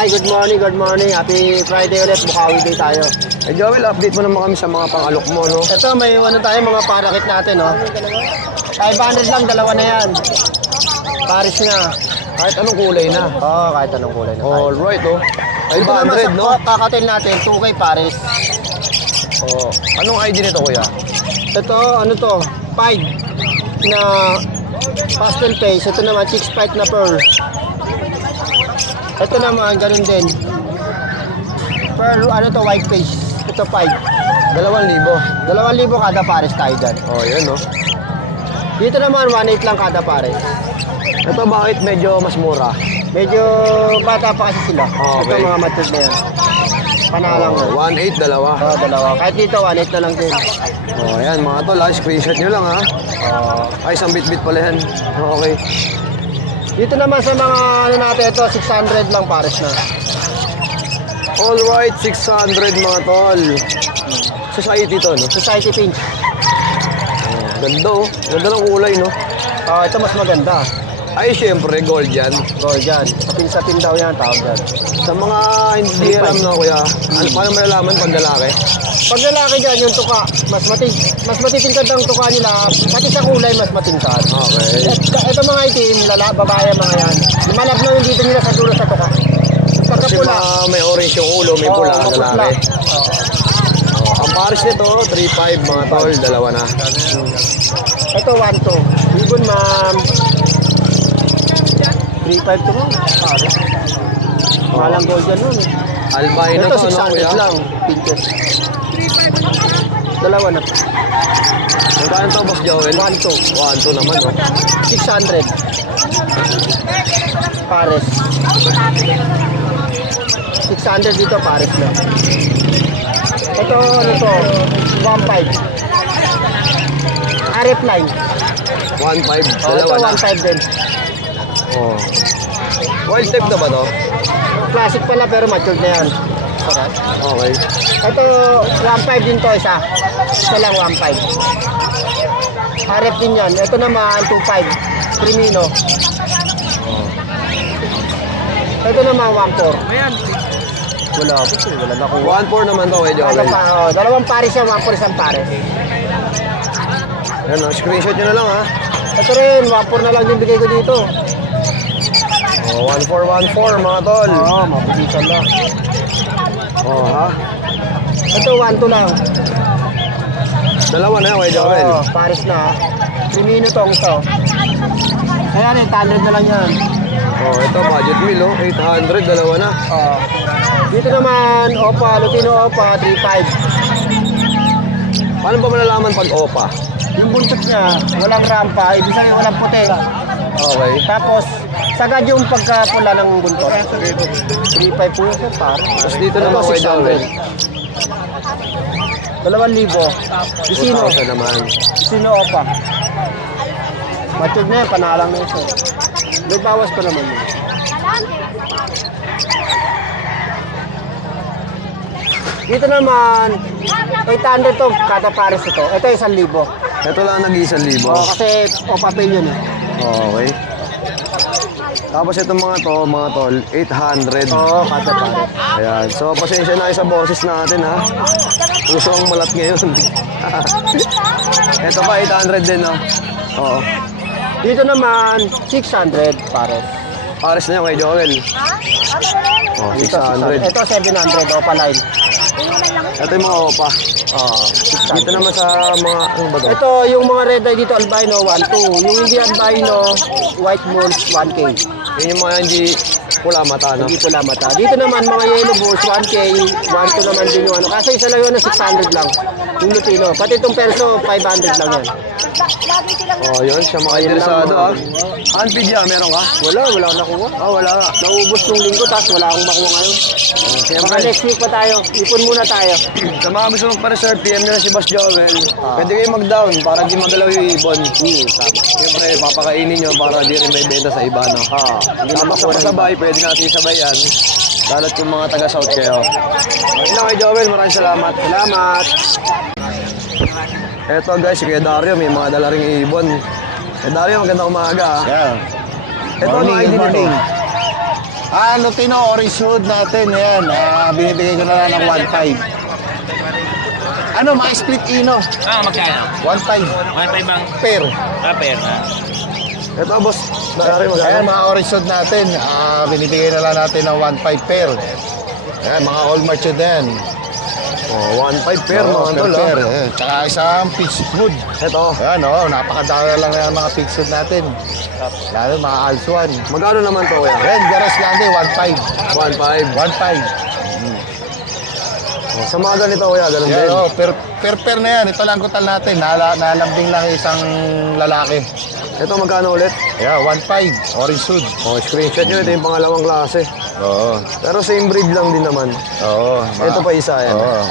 Hi, good morning, good morning. Happy Friday ulit. Bukawi day tayo. Eh Joel, update mo naman kami sa mga pang-alok mo, no? Ito, may ano tayo, mga parakit natin, no? 500 lang, dalawa na yan. Paris na. Kahit anong kulay na. Oo, kahit anong kulay na. Alright, oh. Ito naman 500, sa no? kakatil natin, 2K Paris. Oh. Anong ID nito, kuya? Ito, ano to? 5 na pastel face. Ito naman, 6 fight na pearl. Ito naman, ganun din. Pearl, ano to, white face. Ito 5. 2,000. 2,000 kada pares tayo dyan. Oh, yan, no? Dito naman, 1.8 lang kada pares. Ito bakit medyo mas mura? Medyo bata pa kasi sila. Okay. Ito mga matured na yan. Panalang Oh, na. 1,800, dalawa. Oo, dalawa. Kahit dito, 1.8 na lang din. Oh, yan, mga tol, screenshot nyo lang, ha? Ay, isang bit-bit pala yan. Okay. Dito naman sa mga ano natin, ito 600 lang pares na. Alright, 600, mga tol. Society to, no? Society Pink. Ganda, oh. Ganda ng kulay, no? Ito mas maganda. Ay, syempre, gold yan. Gold yan. Sapin-sapin daw yan, tawag yan. Sa mga hindi alam na, kuya, ano, paano malalaman pag lalaki? Pag lalaki dyan, yung tuka, mas matitingkad ang tuka nila, pati sa kulay mas matingkad. Okay. Ito mga itim, babae mga yan. Malabnaw yung dito nila sa dulo sa tuka. Pagka Kasi pula, may orange yung ulo, may pula, Oo, lalaki. Oh, ang pares nito, 3,500, mga tol, dalawa na. ito 1.2. Ibon ma'am. 3.5 to ma'am. Malang gold yan nun. Albino Ito to, ano, 600 kuya? lang. Pinches. Dalawa na. Magkano to, Boss Joel? 1.2. 1,2 naman, oh. 600. Pares. 600 dito, pares na. Ito, ano to? 1.5. RF line. 1,500, Oh, ito dalawa na. 1.5 din. Oh. Wild type na ba to? Classic pala pero matured na yan. Okay. Ito, 1.5 din to isa. Ito lang 1.5. RF din yan. Ito naman, 2.5. Crimino. Ito naman, 1.4. Wala ako siya. Wala na akong 1,400 naman to, kay Ano Joel. pa, dalawang pares yan, 1.4 isang pares. Yan, oh, screenshot nyo na lang, ha? Ito rin, 1.4 na lang din bigay ko dito. Oh, 1,414, mga tol. Oo, mabigisan lang. Oh, ha? Ito, 1.2 lang. Dalawa na yan, kay Joel. Oo, pares na. Crimino tong ito. Ayan, 800 na lang yan. Oh, ito, budget meal, oh. 800, dalawa na. Dito naman, Opa, Lutino Opa, 3.5. Paano ba malalaman pag opa? Yung buntot niya, walang rampa, ibig sabihin walang puti. Okay. Tapos, sagad yung pagkapula ng buntot. 3.5 po yun, sir, pare. Tapos dito naman, kay Joel. 2,000. Bisino. 2,000 naman. Bisino Opa. Matured na yan, panalang na yun, sir. May bawas pa naman yun. Dito naman, 800 to, kada pares ito. Ito 1,000. Ito lang nag-1,000. Kasi Opa Pay yun eh. Okay. Tapos itong mga to, mga tol, 800. Oo, kada pares. Ayan. So, pasensya na kayo sa boses natin, ha? Puso ang malat ngayon. Ito pa, 800 din, no? Oo. Dito naman, 600 pares. Pares na yun kay Joel. Oh, Dito 600. Ito 700, Opa Line. Ito yung mga opa. Oo, Dito naman sa mga, ano ba to? Ito, yung mga red eye dito, albino, 1.2. Yung hindi albino, white moles, 1K. Yun yung mga hindi pula mata, no? Hindi pula mata. Dito naman, mga yellow bulls, 1K. 1.2 naman din yung ano. Kasi isa lang yun na 600 lang. Yung Lutino. Pati itong perso, 500 lang yan. Oh, yun. Sa mga interesado, ha? Handpidya, meron ka? Wala akong nakuha. Wala ka. Naubos nung linggo, tapos wala akong makuha ngayon. Oh, Baka siyempre, next week pa tayo. Ipon muna tayo. sa mga gusto magpa-reserve, PM nyo na si Boss Joel. Pwede kayo mag-down para di magalaw yung ibon. Tama. Siyempre, papakainin nyo para di rin may benta sa iba, no? Tapos sa kasabay, pwede natin sabayan. Lalo't yung mga taga-south kayo. Okay na kay Joel, maraming salamat. Salamat. Eto guys, si Kuya Dario, may mga dala ring ibon. Kuya Dario, magandang umaga. Yeah. Ito ang Morning, ID nito. morning. Lutino, orange hood natin. Ayan, binibigay ko na lang ng 1.5. Ano, mga split ino? Magkano? 1.5 1.5 bang? pair. Pair na. Ito, boss. Nangyari Ayan, magkano? mga orange hood natin. Binibigay na lang natin ng 1.5 pair. Ayan, mga all matured na yan. Oh, 1.5 pair, Oo, mga tol. pair. Oh. Ayan. Tsaka isang peach hood. Ito. Ayan, napakadami lang na mga peach hood natin. Lalo mga alsuan. Magkano naman to, kuya? Ayan, garas lang din, 1.5. 1.5. 1.5. Oh, sa mga ganito, kuya, ganun Yan, din. per na yan. Ito lang kutal natin. Nalambing lang isang lalaki. Ito, magkano ulit? Yeah, 1.5. Orange hood. Oh, screenshot nyo. Ito yung pangalawang klase. Oo. Pero same breed lang din naman. Oo. Ito pa isa, yan. Oo.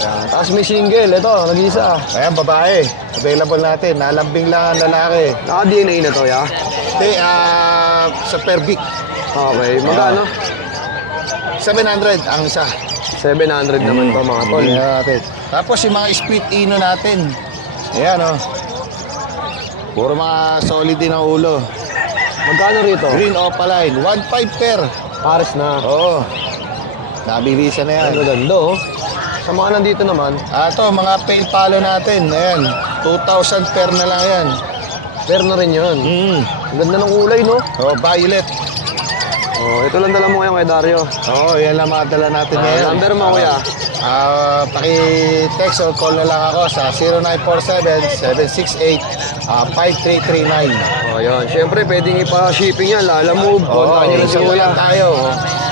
Yan. Tapos may single. Ito, nag-isa. Ayan, babae. Available natin. Nalambing lang ang lalaki. Naka-DNA na to, ya? Ito, sa per big. Okay. Magkano? 700 ang isa. 700 naman to, mga tol. Ayan natin. Tapos yung mga split ino natin. Ayan, Puro mga solid din ang ulo. Magkano rito? Green opaline. 1.5 pair. Pares na. Oo. Nabilisan na yan. Ano ganda, oh. Sa mga nandito naman, Ito, mga pale palo natin. Ayan. 2,000 pair na lang yan. pair na rin yun. Ang ganda ng kulay, no? Violet. Oh, ito lang dala mo ngayon kay Dario. Yan lang mga dala natin ngayon. Number mo, kuya. Paki-text or call na lang ako sa 0947-768-5339. Oh, yun. Siyempre, pwedeng ipa-shipping yan. Lalamove. Kontakin nyo lang si isa kuya. lang tayo.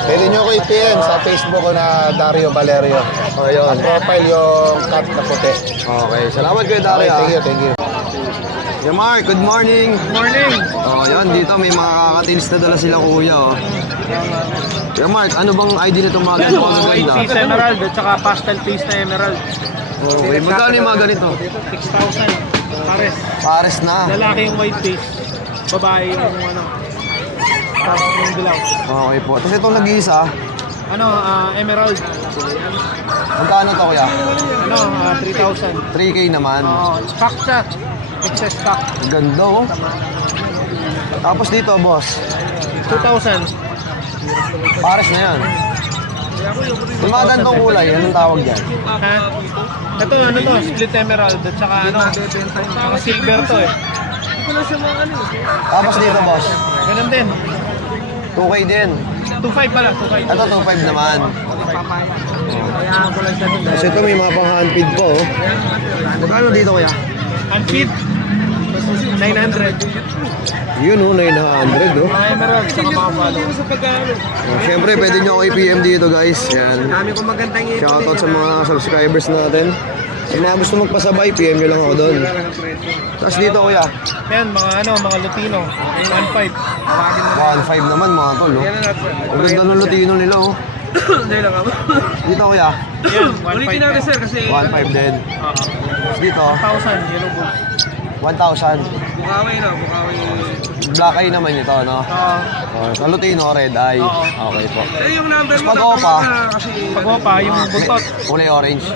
Pwede nyo ko i-PM sa Facebook ko na Dario Valerio. Oh, yun. Ang profile yung cut na puti. Okay. Salamat kay Okay, Dario. thank you, thank you. Yeah, Mark, good morning. Morning! Oh, yan. Dito may mga kakatils na dala sila kuya, oh. Yeah, Mark, ano bang ID nitong mga ganito? White face emerald at saka pastel face na emerald. Okay. Magkano yung mga ganito? 6,000. Pares. Pares na. Lalaki yung white face. Babae yung tapos yung dilaw. Okay po. Tapos itong nag-iisa, Emerald. magkano to kuya? 3,000. 3K naman. Stock siya. Excess stock. Ganda, oh. Tapos dito, boss. 2,000. Pares na yan. Yung mga ganitong kulay, anong tawag dyan? Ha? Ito, split emerald at saka mga silver to eh. Tapos dito, boss. Ganun din. 2K din. 2,500 pala, 2,500. Ito, 2.5 naman. Kaya ko lang siya dun. Kasi ito may mga pang-handpid po, oh. Magkano dito, kuya? Unfeed, 900. Yun, oh, 900, oh. Mga emerald, saka mga follow. Oh, Siyempre, pwede nyo ako i-PM dito, guys. Yan. Dami kong magandang ipon. Shoutout sa mga subscribers natin. Sa mga gusto magpasabay, PM nyo lang ako doon. Tapos dito, kuya. Yan, mga Lutino. 1,500. 1.5 naman, mga tol, oh. Ang ganda ng Lutino nila, oh. Hindi lang ako. Dito, kuya. Yan, 1,500 natin sir kasi 1.5 din. Tapos dito, 1,000, yellow book. 1,000. Bukawi na, bukawi. Black eye naman ito, no? Oh, sa Lutino, red eye. Oo. Okay po. Eh, yung number Tapos pag-opa, Pag-opa, yung buntot. kulay orange.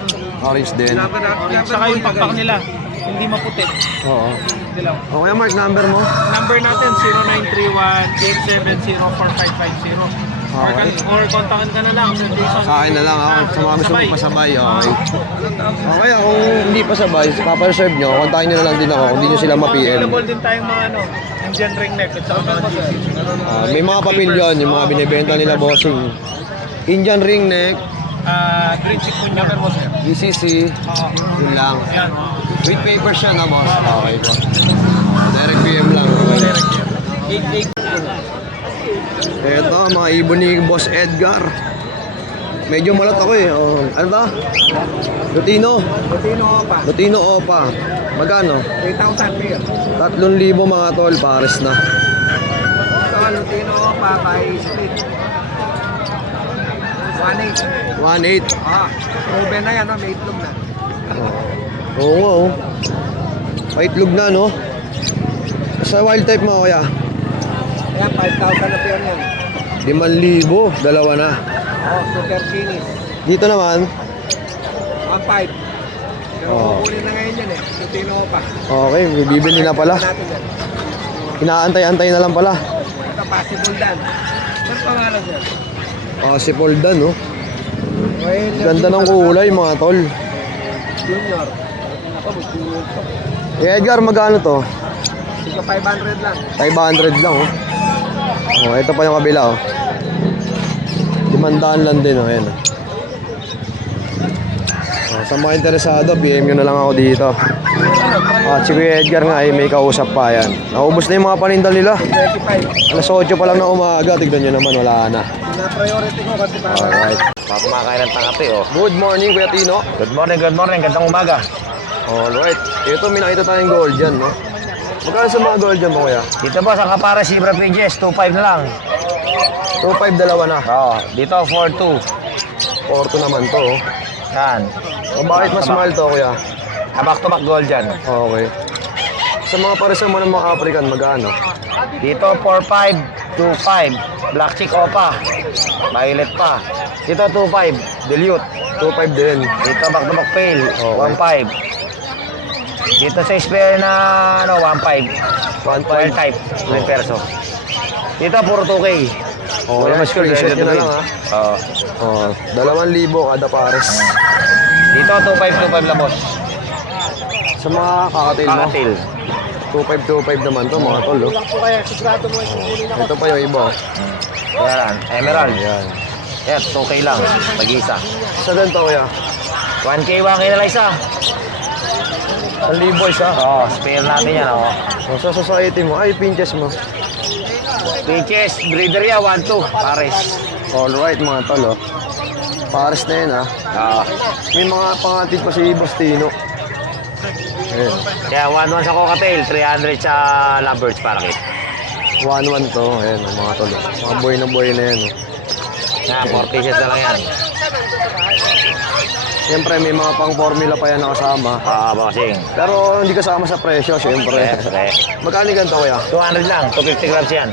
Orange din. Orange. Saka yung pakpak nila. Hindi maputi. Oo. Dilaw. Okay, Mark, number mo? Number natin, 0931-870-4550. Okay. Or kontakin ka na lang, Sir Jason. Sa akin na lang ako. Sa mga gusto Pasabay. magpasabay, okay. Okay, kung hindi pa sabay, papareserve nyo, kontakin nyo na lang din ako kung hindi nyo sila ma-PM. Available din tayong mga Indian ring neck at saka mga GC. May mga papilyon, yung mga binibenta nila bossing. Indian ring neck, Green chick po number mo, sir. GCC, yun lang. Ayan. With paper siya na boss. Okay po. Direct PM lang. Direct yan. 8-8. Ito, mga ibon ni Boss Edgar. Medyo malot ako eh. Oh, ano to? Lutino. Lutino Opa. Magkano? 3,000 pair. 3,000 mga tol, pares na. Ito, Lutino Opa by split. 1,800. 1.8. Proven na yan, may itlog na. Oo nga oh. Paitlog na no? Sa wild type mo kuya? Ayan, 5,000 na pair yan. 5,000, dalawa na. Super kinis. Dito naman, 1,500. Pero kukunin na ngayon yan eh. Lutino Opa. okay, bibili na pala. Natin yan. Inaantay-antay na lang pala. Ito, possible dan. pangalan sir? Si Poldan, no? Ganda ng kulay, mga tol. Junior. Edgar, magkano to? Sige, 500 lang. 500 lang, oh. Ito pa yung kabila, oh. 500 lang din, oh. Ayan, oh. Sa mga interesado, PM nyo na lang ako dito. At si Kuya Edgar nga ay may kausap pa yan. Naubos na yung mga paninda nila. 35. Alas 8 pa lang na umaga. Tignan nyo naman, wala na. Na-priority ko kasi para Alright. Kumakain ng tangapi, oh. Good morning, Kuya Tino. Good morning, good morning. Gandang umaga. Alright. Ito, may nakita tayong gold dyan, no? Magkano sa mga gold dyan, Kuya? Dito boss, ang kapara si Ibra Pages, 2.5 na lang. 2.5, dalawa na. Oo, dito 4.2. 4 naman to, oh. Yan. O bakit mas mahal to, Kuya? Back to back gold dyan. Okay. Sa mga pares mo ng mga African, magkano? Dito 4.5, 2.5. Black chick opa. Violet pa. Dito 2.5, dilute. 2.5 din. Dito back to back pale, Okay. 1.5. Dito sa spare na ano, 1.5. 1.5. Wild type, 1 perso. Dito puro 2K. Oh, yan, screenshot nyo na lang, ha? Oo. Oh, 2,000 kada pares. Dito 2.5 lang boss. Sa mga kakatil mo, Kakatil. 2.5 naman to, mga tol, oh. lang po kaya sigurado mo yung kukunin ako. Ito pa yung iba, oh. Yan, emerald. Yan. Yan, 2K lang. Mag-isa. Sa ganito, Kuya? 1K na lang isa. 1,000 isa. Oo, spare natin yan, oo. Oh, sa society mo, ay, pinches mo. Peaches, breeder yan, 1-2, pares. Alright, mga tol, oh. Pares na yun, ha? Oo. May mga pangatid pa si Bostino. Ayan. Kaya 1-1 sa cocktail, 300 sa lovebirds parakit. 1-1 to. Ayan, oh, mga tol. Mga boy na yan, oh. Yan, 4 pieces na lang yan. Siyempre, may mga pang-formula pa yan nakasama. Bossing. Pero hindi kasama sa presyo, siyempre. Siyempre. Magkano yung ganito, Kuya? 200 lang, 250 grams yan.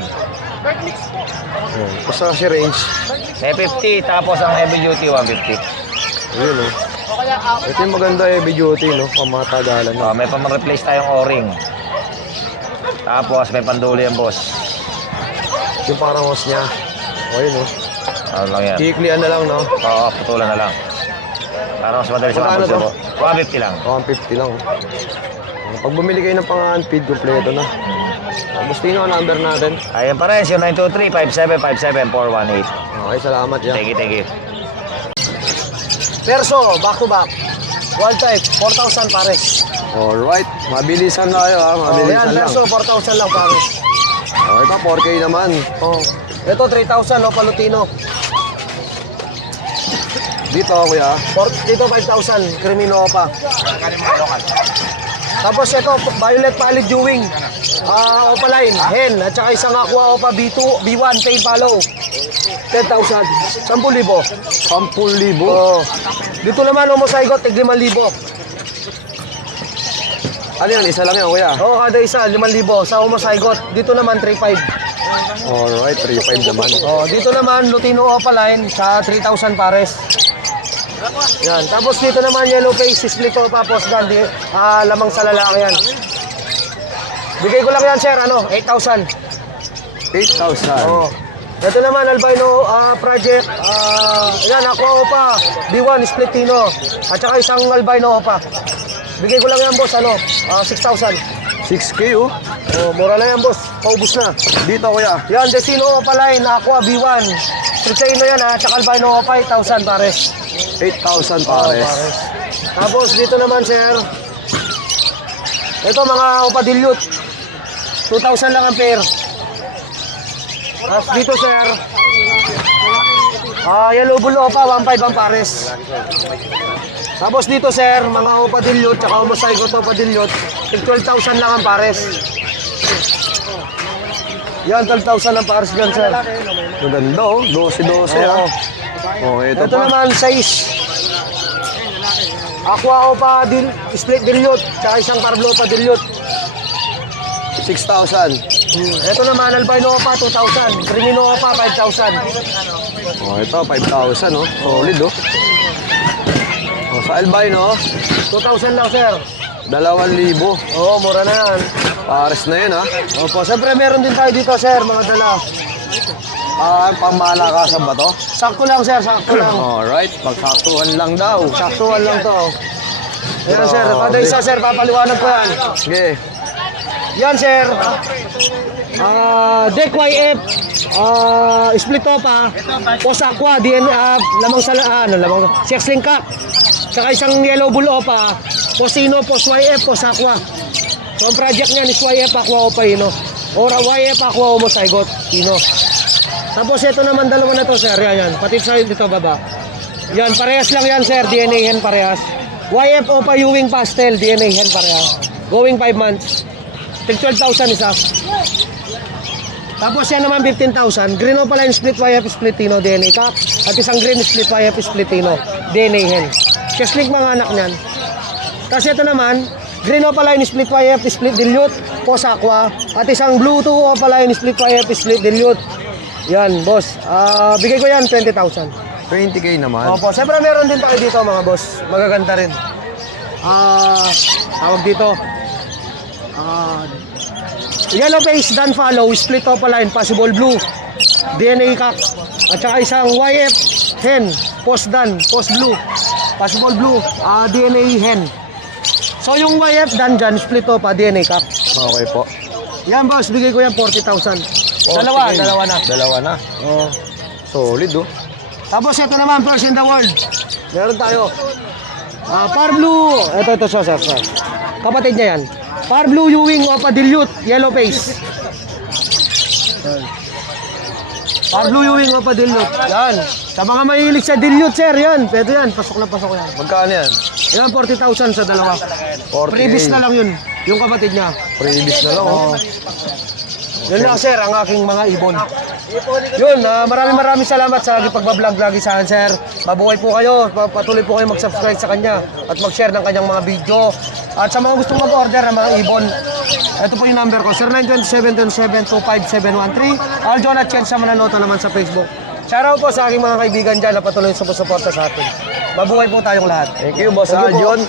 Ayan. Basta si range. May 50, tapos ang heavy duty, 150. Ayun, oh. Ito yung maganda heavy duty, no? Pamatagalan na. May pang-replace tayong o-ring. Tapos may pandulo yan, boss. Yung parang hose niya. O, yun, oh. Ano lang yan? Kiklian na lang, no? Oo, putulan na lang. Para mas madali sa mga Magkano to? pagsubo. 150 lang. 150 lang. Pag bumili kayo ng pang-unfeed, kompleto na. Bustino ang number natin. Ayan pa rin, 0923-5757-418. Okay, salamat yan. Thank you. Perso, back to back. Wild type, 4,000 pares. Alright, mabilisan na kayo, ha? Oh, Mabilisan yan, lang. perso, 4,000 lang pares. Okay pa, 4K naman. Oh. Ito, 3,000, no, palutino. Dito, Kuya. Dito, 5,000, crimino pa. Tapos ito, violet pallid dewing. Opaline, hen, at saka isang aqua opa B2, B1, tail follow. 10,000. 10,000. 10,000. Oh. Dito naman, homozygote, tig 5,000. Ano yan? Isa lang yan, Kuya. Oo, kada isa, 5,000. Sa homozygote, dito naman, 3,500. Alright, 3,500 naman. Oh, dito naman, Lutino Opaline sa 3,000 pares. Yan. Tapos dito naman, yellow face, split opa, post gun. Lamang sa lalaki yan. Bigay ko lang yan, sir, 8,000. 8,000. Oo. Ito naman, albino project. Yan, aqua opa, B1, split tino. At saka isang albino opa. Bigay ko lang yan, boss, 6,000. 6K, oh. Oh, mura na yan, boss. Paubos na. Dito, Kuya. Yan, Desino Opaline, Aqua B1. Tricino yan, tsaka albino opa, 8,000 pares. 8,000 Oh, pares. Tapos dito naman, sir. Ito, mga opa dilute. 2,000 lang ang pair. Tapos dito, sir. Yellow bull opa, 1,500 ang pares. Tapos dito, sir, mga opa dilute, tsaka homozygote opa dilute, 12,000 lang ang pares. Yan, 12,000 ang pares dyan, sir. Maganda, oh. 12-12, Oo. ah. Oh, ito Ito pa. naman, size. Aqua opa split dilute, tsaka isang Parblo opa dilute. 6,000. Ito naman, albino opa, 2,000. Crimino opa, 5,000. Oh, ito, 5,000, oh. Solid, oh. Oh, sa albino, 2,000 lang, sir. 2,000. Oo, mura na yan. Pares na yun, ha. Opo, siyempre meron din tayo dito, sir, mga dala. Pangmalakasan ba to? Sakto lang, sir. Sakto lang. Alright, magsaktuhan lang daw. Saktuhan lang to. Ayan, sir. Grabe. Kada isa, sir. Papaliwanag ko yan. Sige. Yan, sir. Deck YF. Split Opa. Pos Aqua. Lamang sa... lamang... Sexling Cup. Tsaka isang Yellow Bull Opa. Posino, Pos YF, Pos Aqua. So, ang project niyan is YF Aqua Opa Ino. Or YF Aqua Homo Zygote Ino. Tapos ito naman dalawa na to, sir. Yan. Pati sa dito baba. Yan, parehas lang yan, sir. DNA hen parehas. YF Opa Ewing Pastel. DNA hen parehas. Going 5 months. Tig 12,000 isa. Tapos yan naman 15,000. Green Opaline Split YF Split Tino DNA Cup. At isang Green Split YF Split Tino DNA hen. Cheslink mga anak niyan. Tapos ito naman, Green Opaline Split YF Split Dilute Pos Aqua. At isang Blue 2 Opaline Split YF Split Dilute. Yan, boss. Bigay ko yan 20,000. 20k naman. Opo, siyempre meron din tayo dito mga boss. Magaganda rin. Tawag dito. Yellow face, Dan Follow, Split Opaline, Possible Blue, DNA Cup. At saka isang YF hen, Post Dan, Post Blue, Possible Blue, DNA hen. So yung YF Dan dyan, Split Opa, DNA Cup. Okay po. Yan boss, bigay ko yan 40,000. Dalawa na. Dalawa na. Oh. Solid oh. Tapos ito naman, first in the world. Meron tayo. Par Blue. Ito, sir. Kapatid niya yan. Par Blue Ewing Opa Dilute, Yellow face. Par Blue Ewing Opa Dilute. Yan. Sa mga mahilig sa Dilute, sir, yan. Pwede yan. Pasok na pasok yan. Magkano yan? Yan, 40,000 sa dalawa. 40K. Previous na lang yun. Yung kapatid niya. Previous na lang oh. Yun lang, sir, ang aking mga ibon. Yun, maraming salamat sa pagbablog lagi sa akin, sir. Mabuhay po kayo, patuloy po kayo mag-subscribe sa kanya at mag-share ng kanyang mga video. At sa mga gustong mag-order ng mga ibon, ito po yung number ko, 0927-27-25713. Aljon at Chen sa Mananoto naman sa Facebook. Shoutout po sa aking mga kaibigan dyan na patuloy sumusuporta sa atin. Mabuhay po tayong lahat. Thank you, Boss Thank you po. Aljon.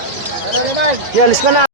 Yalis ka na.